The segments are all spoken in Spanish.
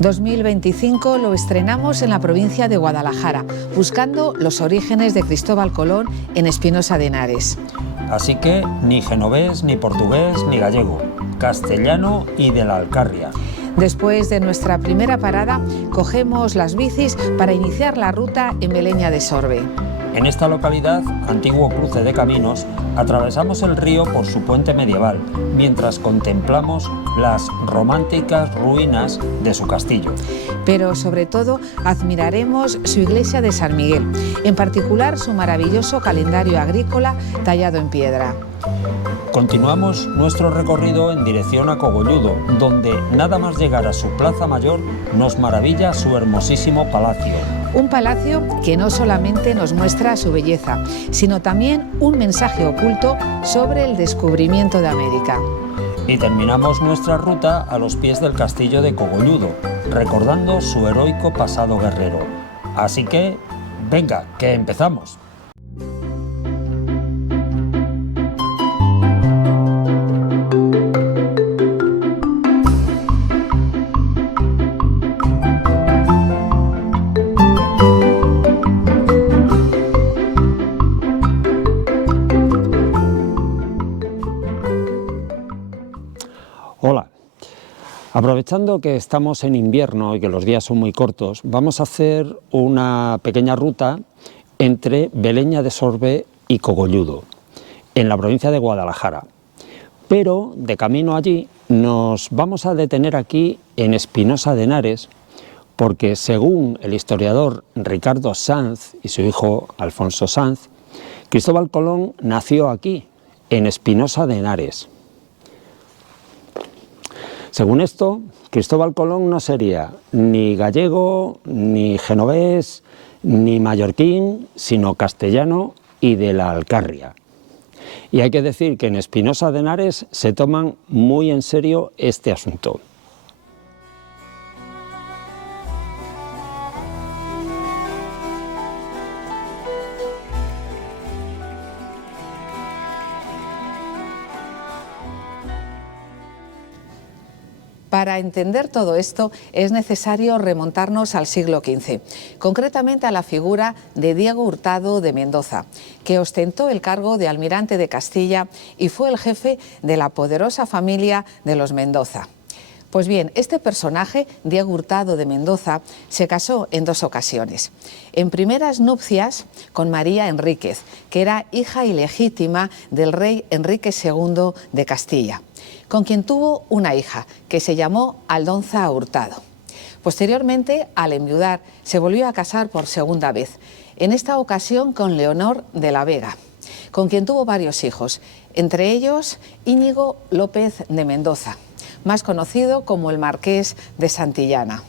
2025 lo estrenamos en la provincia de Guadalajara, buscando los orígenes de Cristóbal Colón en Espinosa de Henares. Así que ni genovés, ni portugués, ni gallego, castellano y de la Alcarria. Después de nuestra primera parada, cogemos las bicis para iniciar la ruta en Beleña de Sorbe. En esta localidad, antiguo cruce de caminos, atravesamos el río por su puente medieval, mientras contemplamos las románticas ruinas de su castillo. Pero sobre todo admiraremos su iglesia de San Miguel, en particular su maravilloso calendario agrícola tallado en piedra. Continuamos nuestro recorrido en dirección a Cogolludo, donde nada más llegar a su plaza mayor nos maravilla su hermosísimo palacio. Un palacio que no solamente nos muestra su belleza, sino también un mensaje oculto sobre el descubrimiento de América. Y terminamos nuestra ruta a los pies del castillo de Cogolludo, recordando su heroico pasado guerrero. Así que, venga, que empezamos. Hola, aprovechando que estamos en invierno y que los días son muy cortos, vamos a hacer una pequeña ruta entre Beleña de Sorbe y Cogolludo, en la provincia de Guadalajara. Pero de camino allí nos vamos a detener aquí en Espinosa de Henares, porque según el historiador Ricardo Sanz y su hijo Alfonso Sanz, Cristóbal Colón nació aquí, en Espinosa de Henares. Según esto, Cristóbal Colón no sería ni gallego, ni genovés, ni mallorquín, sino castellano y de la Alcarria. Y hay que decir que en Espinosa de Henares se toman muy en serio este asunto. Para entender todo esto es necesario remontarnos al siglo XV, concretamente a la figura de Diego Hurtado de Mendoza, que ostentó el cargo de almirante de Castilla y fue el jefe de la poderosa familia de los Mendoza. Pues bien, este personaje, Diego Hurtado de Mendoza, se casó en dos ocasiones. En primeras nupcias con María Enríquez, que era hija ilegítima del rey Enrique II de Castilla, con quien tuvo una hija, que se llamó Aldonza Hurtado. Posteriormente, al enviudar, se volvió a casar por segunda vez, en esta ocasión con Leonor de la Vega, con quien tuvo varios hijos, entre ellos Íñigo López de Mendoza, más conocido como el Marqués de Santillana.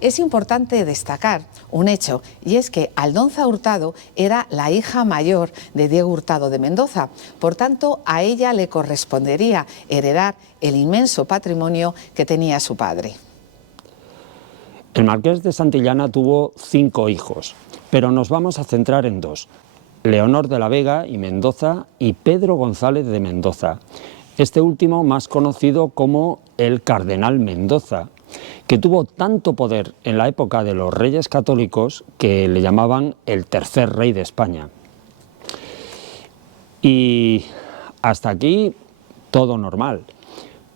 Es importante destacar un hecho, y es que Aldonza Hurtado era la hija mayor de Diego Hurtado de Mendoza, por tanto a ella le correspondería heredar el inmenso patrimonio que tenía su padre. El Marqués de Santillana tuvo 5 hijos, pero nos vamos a centrar en 2, Leonor de la Vega y Mendoza y Pedro González de Mendoza, este último más conocido como el Cardenal Mendoza, que tuvo tanto poder en la época de los reyes católicos que le llamaban el tercer rey de España. Y hasta aquí todo normal,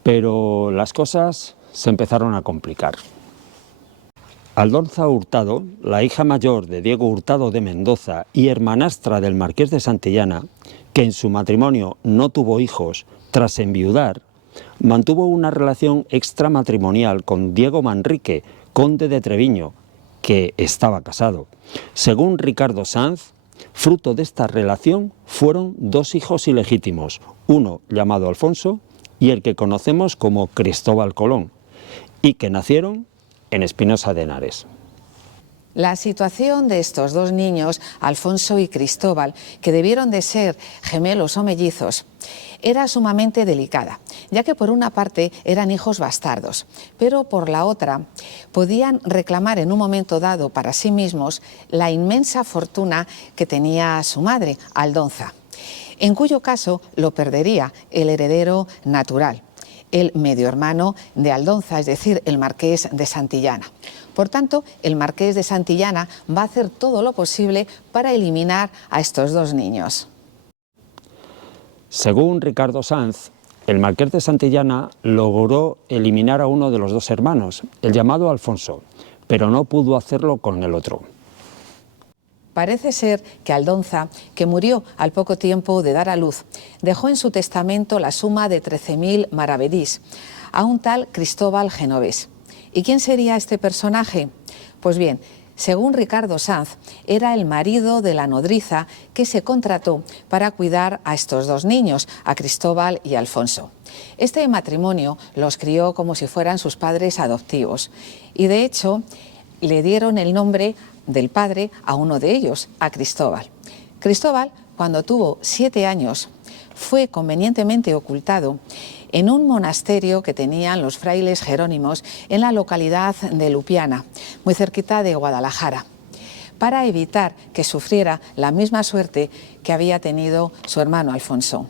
pero las cosas se empezaron a complicar. Aldonza Hurtado, la hija mayor de Diego Hurtado de Mendoza y hermanastra del Marqués de Santillana, que en su matrimonio no tuvo hijos tras enviudar, mantuvo una relación extramatrimonial con Diego Manrique, conde de Treviño, que estaba casado. Según Ricardo Sanz, fruto de esta relación fueron 2 hijos ilegítimos, uno llamado Alfonso y el que conocemos como Cristóbal Colón, y que nacieron en Espinosa de Henares. La situación de estos 2 niños, Alfonso y Cristóbal, que debieron de ser gemelos o mellizos, era sumamente delicada, ya que por una parte eran hijos bastardos, pero por la otra podían reclamar en un momento dado para sí mismos la inmensa fortuna que tenía su madre, Aldonza, en cuyo caso lo perdería el heredero natural. el medio hermano de Aldonza, es decir, el marqués de Santillana. Por tanto, el marqués de Santillana va a hacer todo lo posible para eliminar a estos dos niños. Según Ricardo Sanz, el marqués de Santillana logró eliminar a uno de los dos hermanos, el llamado Alfonso, pero no pudo hacerlo con el otro. Parece ser que Aldonza, que murió al poco tiempo de dar a luz, dejó en su testamento la suma de 13.000 maravedís a un tal Cristóbal Genovés. ¿Y quién sería este personaje? Pues bien, según Ricardo Sanz, era el marido de la nodriza que se contrató para cuidar a estos dos niños, a Cristóbal y Alfonso. Este matrimonio los crió como si fueran sus padres adoptivos y, de hecho, le dieron el nombre del padre a uno de ellos, a Cristóbal. Cristóbal, cuando tuvo 7 años, fue convenientemente ocultado en un monasterio que tenían los frailes jerónimos en la localidad de Lupiana, muy cerquita de Guadalajara, para evitar que sufriera la misma suerte que había tenido su hermano Alfonso.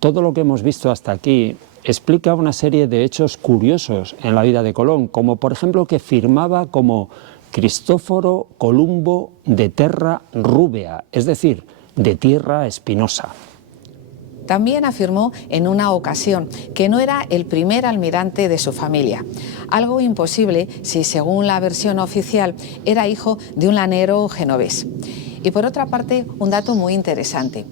Todo lo que hemos visto hasta aquí explica una serie de hechos curiosos en la vida de Colón, como por ejemplo que firmaba como Cristóforo Columbo de terra rubea, es decir, de tierra espinosa. También afirmó en una ocasión que no era el primer almirante de su familia, algo imposible si, según la versión oficial, era hijo de un lanero genovés. Y por otra parte, un dato muy interesante.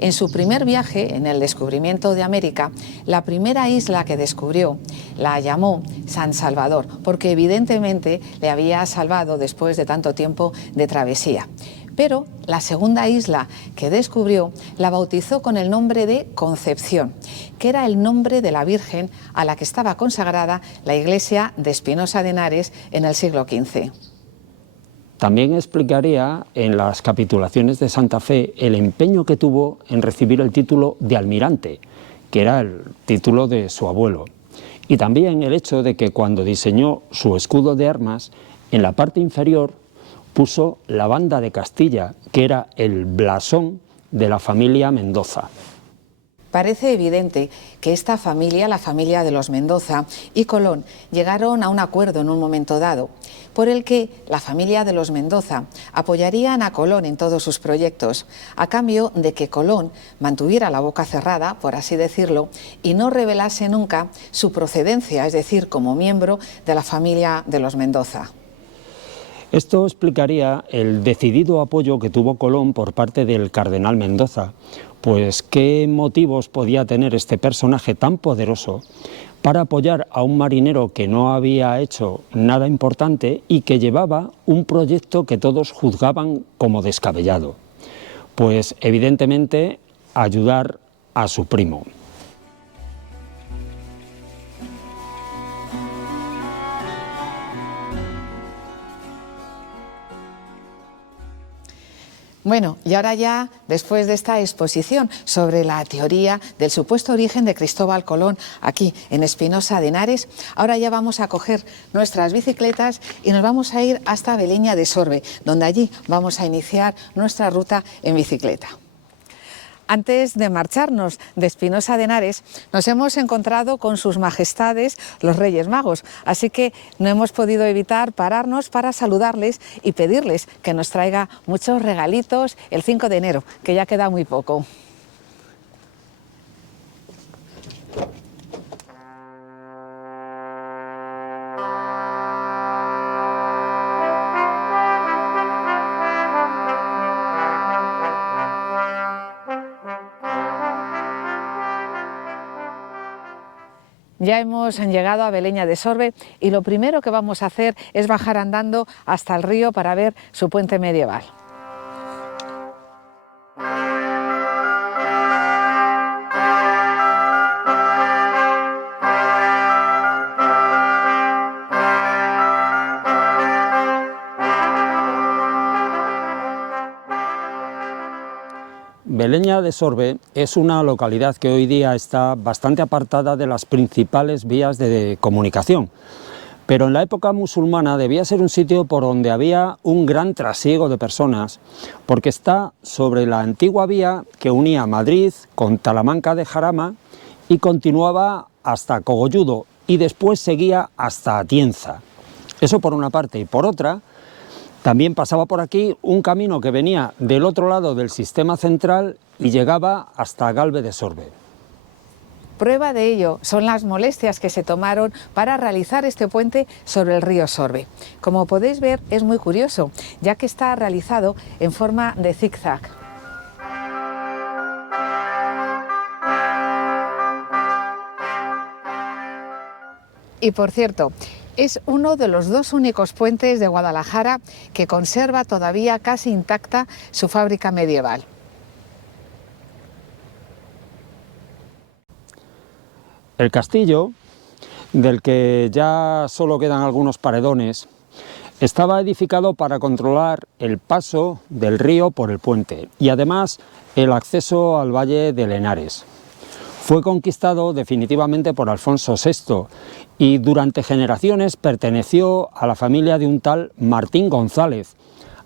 En su primer viaje, en el descubrimiento de América, la primera isla que descubrió la llamó San Salvador, porque evidentemente le había salvado después de tanto tiempo de travesía. Pero la segunda isla que descubrió la bautizó con el nombre de Concepción, que era el nombre de la Virgen a la que estaba consagrada la iglesia de Espinosa de Henares en el siglo XV. También explicaría en las capitulaciones de Santa Fe el empeño que tuvo en recibir el título de almirante, que era el título de su abuelo. Y también el hecho de que cuando diseñó su escudo de armas, en la parte inferior puso la banda de Castilla, que era el blasón de la familia Mendoza. Parece evidente que esta familia, la familia de los Mendoza y Colón, llegaron a un acuerdo en un momento dado, por el que la familia de los Mendoza apoyarían a Colón en todos sus proyectos, a cambio de que Colón mantuviera la boca cerrada, por así decirlo, y no revelase nunca su procedencia, es decir, como miembro de la familia de los Mendoza. Esto explicaría el decidido apoyo que tuvo Colón por parte del cardenal Mendoza, pues qué motivos podía tener este personaje tan poderoso para apoyar a un marinero que no había hecho nada importante y que llevaba un proyecto que todos juzgaban como descabellado. Pues evidentemente ayudar a su primo. Bueno, y ahora ya, después de esta exposición sobre la teoría del supuesto origen de Cristóbal Colón aquí en Espinosa de Henares, ahora ya vamos a coger nuestras bicicletas y nos vamos a ir hasta Beleña de Sorbe, donde allí vamos a iniciar nuestra ruta en bicicleta. Antes de marcharnos de Espinosa de Henares, nos hemos encontrado con sus majestades los Reyes Magos, así que no hemos podido evitar pararnos para saludarles y pedirles que nos traiga muchos regalitos el 5 de enero, que ya queda muy poco. Ya hemos llegado a Beleña de Sorbe y lo primero que vamos a hacer es bajar andando hasta el río para ver su puente medieval. Beleña de Sorbe es una localidad que hoy día está bastante apartada de las principales vías de comunicación, pero en la época musulmana debía ser un sitio por donde había un gran trasiego de personas, porque está sobre la antigua vía que unía Madrid con Talamanca de Jarama y continuaba hasta Cogolludo y después seguía hasta Atienza. Eso por una parte, y por otra, también pasaba por aquí un camino que venía del otro lado del sistema central y llegaba hasta Galve de Sorbe. Prueba de ello son las molestias que se tomaron para realizar este puente sobre el río Sorbe. Como podéis ver, es muy curioso, ya que está realizado en forma de zigzag. Y por cierto, es uno de los dos únicos puentes de Guadalajara que conserva todavía casi intacta su fábrica medieval. El castillo, del que ya solo quedan algunos paredones, estaba edificado para controlar el paso del río por el puente y además el acceso al valle de Lenares. Fue conquistado definitivamente por Alfonso VI y durante generaciones perteneció a la familia de un tal Martín González,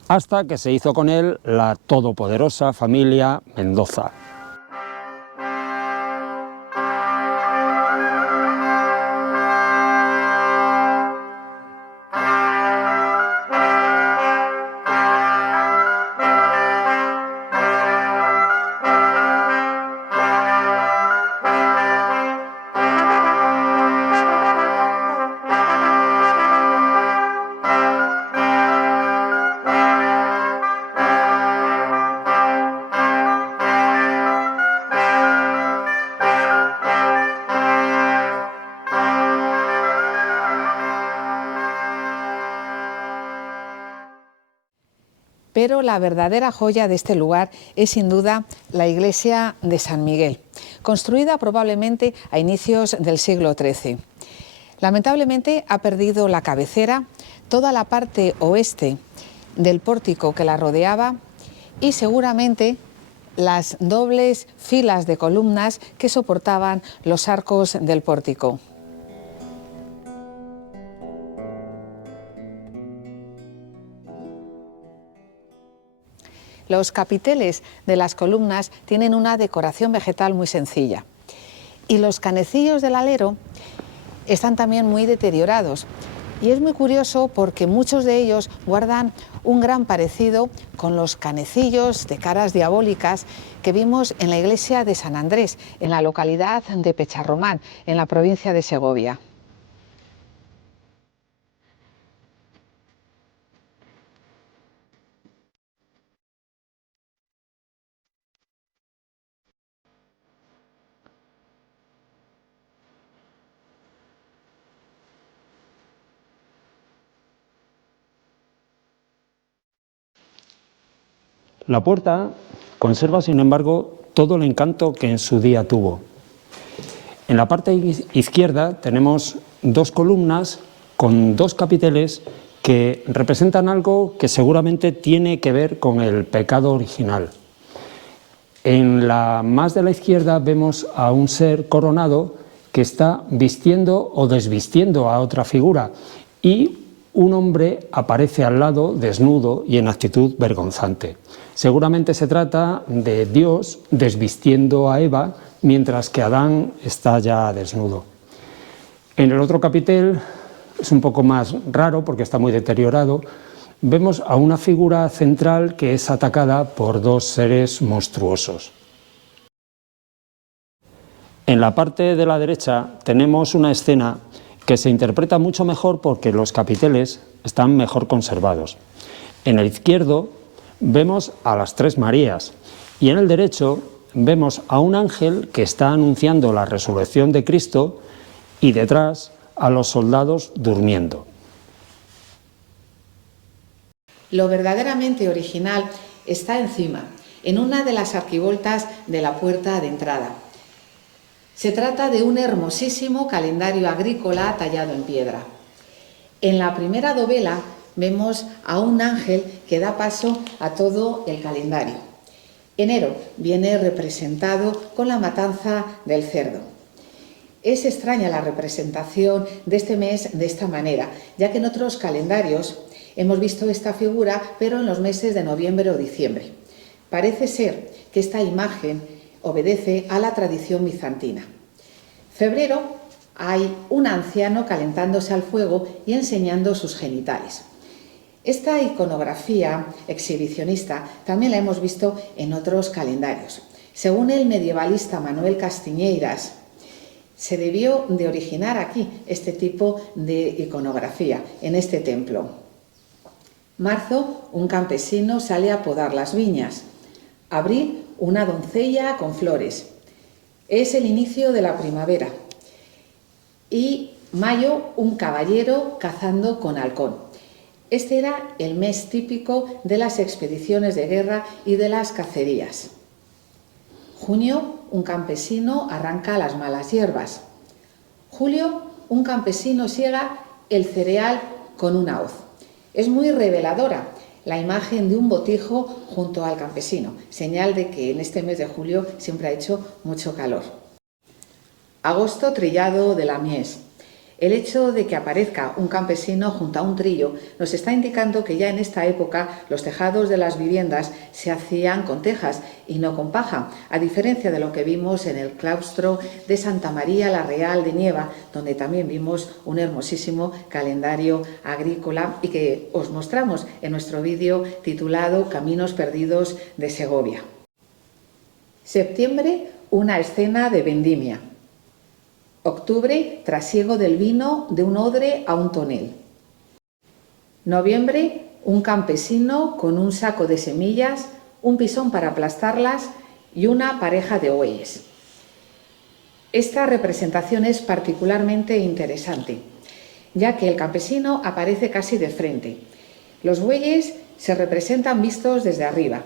hasta que se hizo con él la todopoderosa familia Mendoza. Pero la verdadera joya de este lugar es sin duda la iglesia de San Miguel, construida probablemente a inicios del siglo XIII. Lamentablemente ha perdido la cabecera, toda la parte oeste del pórtico que la rodeaba y seguramente las dobles filas de columnas que soportaban los arcos del pórtico. Los capiteles de las columnas tienen una decoración vegetal muy sencilla y los canecillos del alero están también muy deteriorados. Y es muy curioso porque muchos de ellos guardan un gran parecido con los canecillos de caras diabólicas que vimos en la iglesia de San Andrés, en la localidad de Pecharromán, en la provincia de Segovia. La puerta conserva, sin embargo, todo el encanto que en su día tuvo. En la parte izquierda tenemos dos columnas con dos capiteles que representan algo que seguramente tiene que ver con el pecado original. En la más de la izquierda vemos a un ser coronado que está vistiendo o desvistiendo a otra figura y un hombre aparece al lado desnudo y en actitud vergonzante. Seguramente se trata de Dios desvistiendo a Eva mientras que Adán está ya desnudo. En el otro capitel es un poco más raro porque está muy deteriorado. Vemos a una figura central que es atacada por dos seres monstruosos. En la parte de la derecha tenemos una escena que se interpreta mucho mejor porque los capiteles están mejor conservados. En el izquierdo vemos a las tres Marías y en el derecho vemos a un ángel que está anunciando la resurrección de Cristo y detrás a los soldados durmiendo. Lo verdaderamente original está encima, en una de las arquivoltas de la puerta de entrada. Se trata de un hermosísimo calendario agrícola tallado en piedra. En la primera dovela vemos a un ángel que da paso a todo el calendario. Enero viene representado con la matanza del cerdo. Es extraña la representación de este mes de esta manera, ya que en otros calendarios hemos visto esta figura, pero en los meses de noviembre o diciembre. Parece ser que esta imagen obedece a la tradición bizantina. Febrero, hay un anciano calentándose al fuego y enseñando sus genitales. Esta iconografía exhibicionista también la hemos visto en otros calendarios. Según el medievalista Manuel Castiñeiras, se debió de originar aquí este tipo de iconografía, en este templo. Marzo, un campesino sale a podar las viñas. Abril, una doncella con flores. Es el inicio de la primavera. Y mayo, un caballero cazando con halcón. Este era el mes típico de las expediciones de guerra y de las cacerías. Junio, un campesino arranca las malas hierbas. Julio, un campesino siega el cereal con una hoz. Es muy reveladora la imagen de un botijo junto al campesino, señal de que en este mes de julio siempre ha hecho mucho calor. Agosto, trillado de la mies. El hecho de que aparezca un campesino junto a un trillo nos está indicando que ya en esta época los tejados de las viviendas se hacían con tejas y no con paja, a diferencia de lo que vimos en el claustro de Santa María la Real de Nieva, donde también vimos un hermosísimo calendario agrícola y que os mostramos en nuestro vídeo titulado Caminos perdidos de Segovia. Septiembre, una escena de vendimia. Octubre, trasiego del vino de un odre a un tonel. Noviembre, un campesino con un saco de semillas, un pisón para aplastarlas y una pareja de bueyes. Esta representación es particularmente interesante, ya que el campesino aparece casi de frente. Los bueyes se representan vistos desde arriba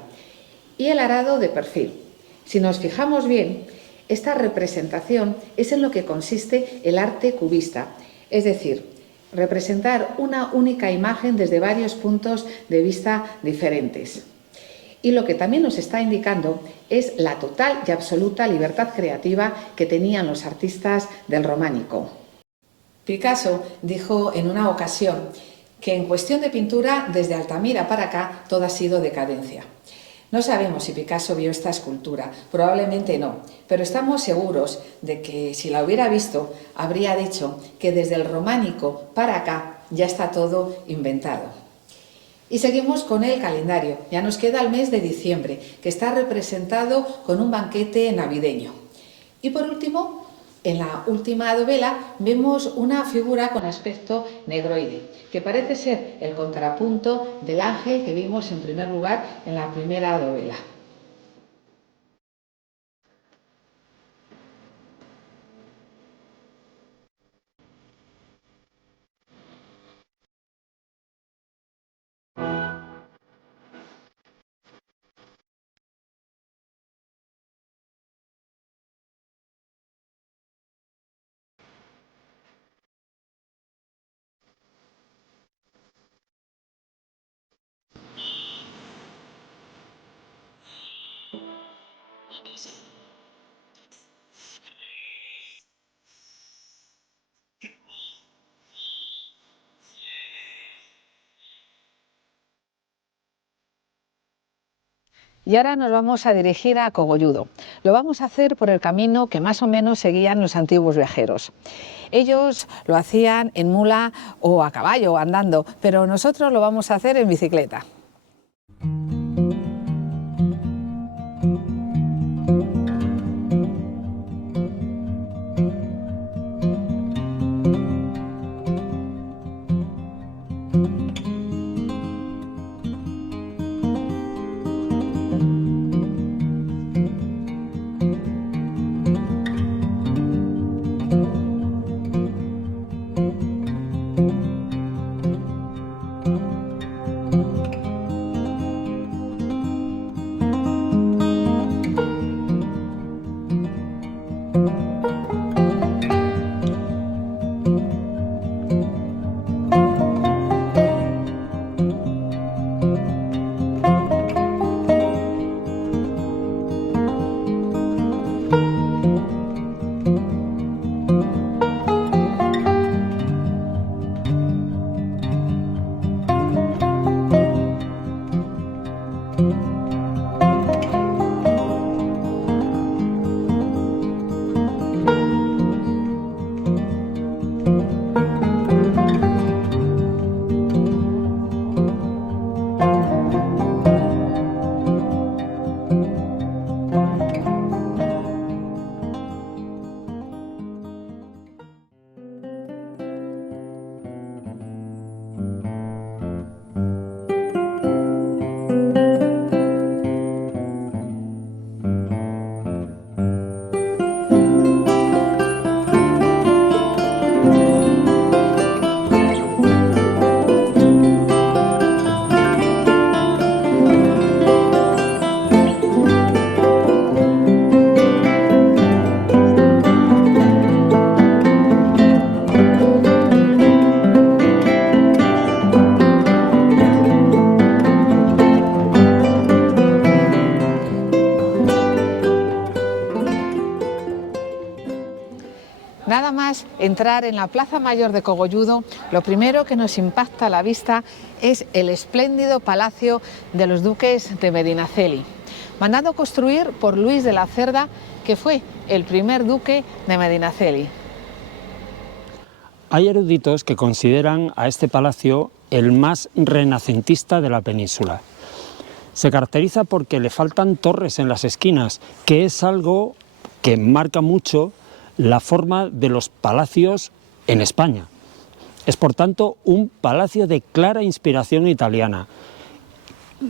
y el arado de perfil. Si nos fijamos bien, esta representación es en lo que consiste el arte cubista, es decir, representar una única imagen desde varios puntos de vista diferentes. Y lo que también nos está indicando es la total y absoluta libertad creativa que tenían los artistas del románico. Picasso dijo en una ocasión que en cuestión de pintura, desde Altamira para acá, todo ha sido decadencia. No sabemos si Picasso vio esta escultura, probablemente no, pero estamos seguros de que si la hubiera visto, habría dicho que desde el románico para acá ya está todo inventado. Y seguimos con el calendario, ya nos queda el mes de diciembre, que está representado con un banquete navideño. Y por último, en la última dovela vemos una figura con aspecto negroide, que parece ser el contrapunto del ángel que vimos en primer lugar en la primera dovela. Y ahora nos vamos a dirigir a Cogolludo. Lo vamos a hacer por el camino que más o menos seguían los antiguos viajeros. Ellos lo hacían en mula o a caballo o andando, pero nosotros lo vamos a hacer en bicicleta. entrar en la Plaza Mayor de Cogolludo, lo primero que nos impacta a la vista es el espléndido palacio de los duques de Medinaceli, mandado construir por Luis de la Cerda, que fue el primer duque de Medinaceli. Hay eruditos que consideran a este palacio el más renacentista de la península. Se caracteriza porque le faltan torres en las esquinas, que es algo que marca mucho la forma de los palacios en España. Es por tanto un palacio de clara inspiración italiana,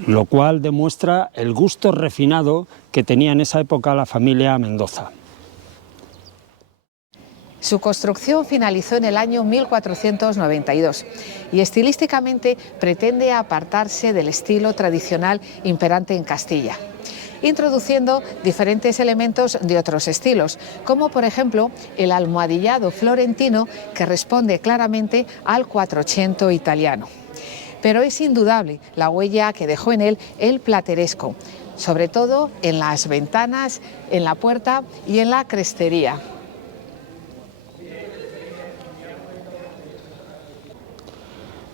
lo cual demuestra el gusto refinado que tenía en esa época la familia Mendoza. Su construcción finalizó en el año 1492 y estilísticamente pretende apartarse del estilo tradicional imperante en Castilla, introduciendo diferentes elementos de otros estilos, como por ejemplo el almohadillado florentino, que responde claramente al quattrocento italiano. Pero es indudable la huella que dejó en él el plateresco, sobre todo en las ventanas, en la puerta y en la crestería.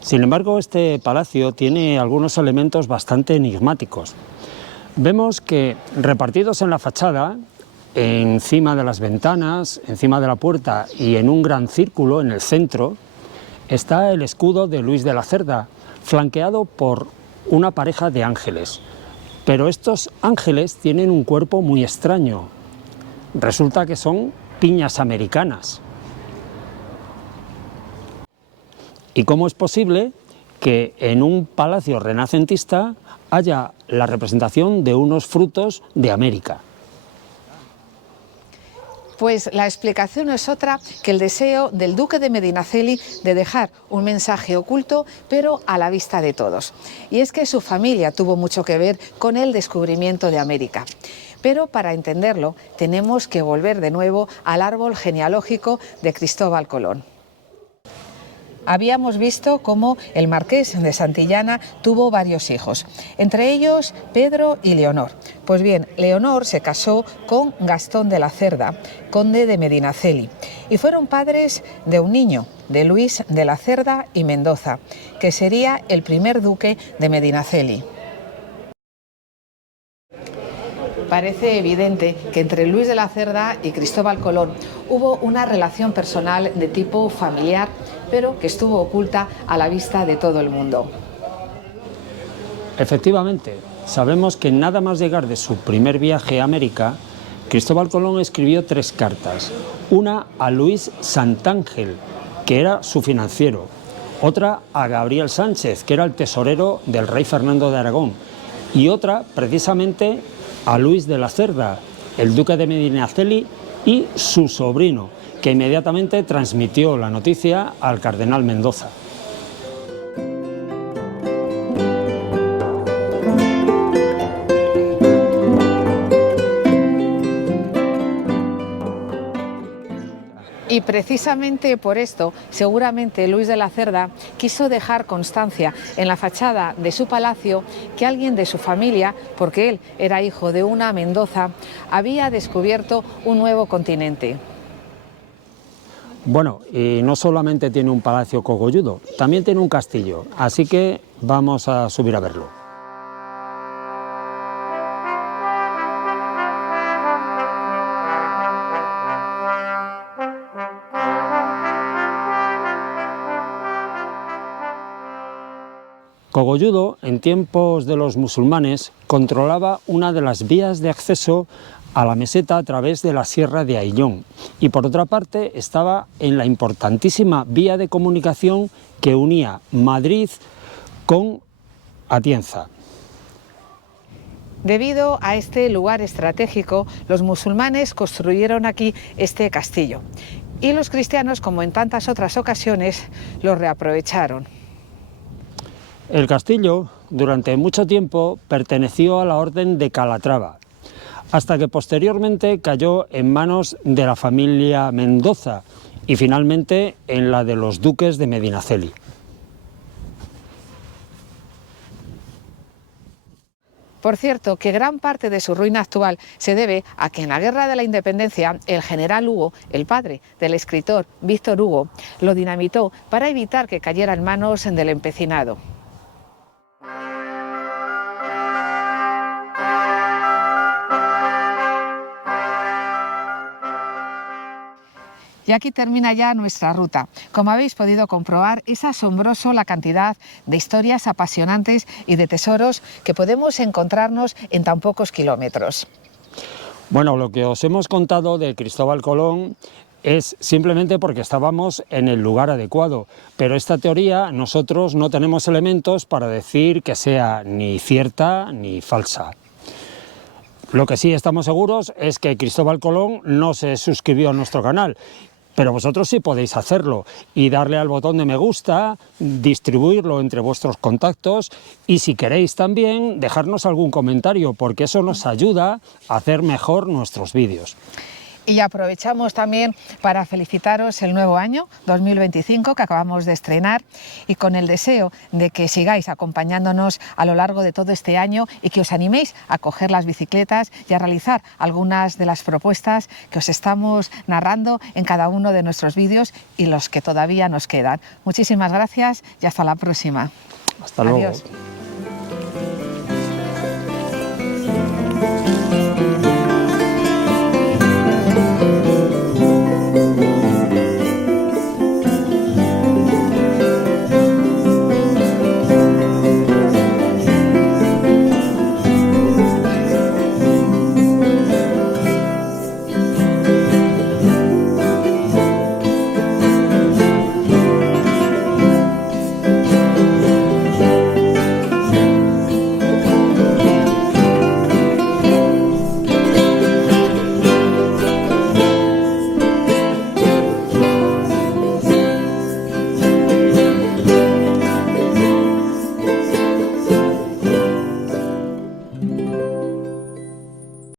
Sin embargo, este palacio tiene algunos elementos bastante enigmáticos. Vemos que repartidos en la fachada, encima de las ventanas, encima de la puerta y en un gran círculo en el centro, está el escudo de Luis de la Cerda, flanqueado por una pareja de ángeles. Pero estos ángeles tienen un cuerpo muy extraño. Resulta que son piñas americanas. ¿Y cómo es posible que en un palacio renacentista haya la representación de unos frutos de América? Pues la explicación no es otra que el deseo del duque de Medinaceli de dejar un mensaje oculto, pero a la vista de todos. Y es que su familia tuvo mucho que ver con el descubrimiento de América. Pero para entenderlo tenemos que volver de nuevo al árbol genealógico de Cristóbal Colón. Habíamos visto cómo el marqués de Santillana tuvo varios hijos, entre ellos Pedro y Leonor. Pues bien, Leonor se casó con Gastón de la Cerda, conde de Medinaceli, y fueron padres de un niño, de Luis de la Cerda y Mendoza, que sería el primer duque de Medinaceli. Parece evidente que entre Luis de la Cerda y Cristóbal Colón hubo una relación personal de tipo familiar, pero que estuvo oculta a la vista de todo el mundo. Efectivamente, sabemos que nada más llegar de su primer viaje a América, Cristóbal Colón escribió 3 cartas, una a Luis Santángel, que era su financiero, otra a Gabriel Sánchez, que era el tesorero del rey Fernando de Aragón, y otra precisamente a Luis de la Cerda, el duque de Medinaceli y su sobrino, que inmediatamente transmitió la noticia al cardenal Mendoza. Y precisamente por esto, seguramente Luis de la Cerda quiso dejar constancia en la fachada de su palacio que alguien de su familia, porque él era hijo de una Mendoza, había descubierto un nuevo continente. Bueno, y no solamente tiene un palacio cogolludo, también tiene un castillo, así que vamos a subir a verlo. Cogolludo, en tiempos de los musulmanes, controlaba una de las vías de acceso a la meseta a través de la Sierra de Ayllón, y por otra parte estaba en la importantísima vía de comunicación que unía Madrid con Atienza. Debido a este lugar estratégico, los musulmanes construyeron aquí este castillo y los cristianos, como en tantas otras ocasiones, lo reaprovecharon. El castillo durante mucho tiempo perteneció a la Orden de Calatrava, hasta que posteriormente cayó en manos de la familia Mendoza y finalmente en la de los duques de Medinaceli. Por cierto, que gran parte de su ruina actual se debe a que en la Guerra de la Independencia el general Hugo, el padre del escritor Víctor Hugo, lo dinamitó para evitar que cayera en manos del empecinado. Y aquí termina ya nuestra ruta. Como habéis podido comprobar, es asombroso la cantidad de historias apasionantes y de tesoros que podemos encontrarnos en tan pocos kilómetros. Bueno, lo que os hemos contado de Cristóbal Colón es simplemente porque estábamos en el lugar adecuado, pero esta teoría nosotros no tenemos elementos para decir que sea ni cierta ni falsa. Lo que sí estamos seguros es que Cristóbal Colón no se suscribió a nuestro canal, pero vosotros sí podéis hacerlo y darle al botón de me gusta, distribuirlo entre vuestros contactos y si queréis también dejarnos algún comentario, porque eso nos ayuda a hacer mejor nuestros vídeos. Y aprovechamos también para felicitaros el nuevo año 2025 que acabamos de estrenar y con el deseo de que sigáis acompañándonos a lo largo de todo este año y que os animéis a coger las bicicletas y a realizar algunas de las propuestas que os estamos narrando en cada uno de nuestros vídeos y los que todavía nos quedan. Muchísimas gracias y hasta la próxima. Hasta luego. Adiós.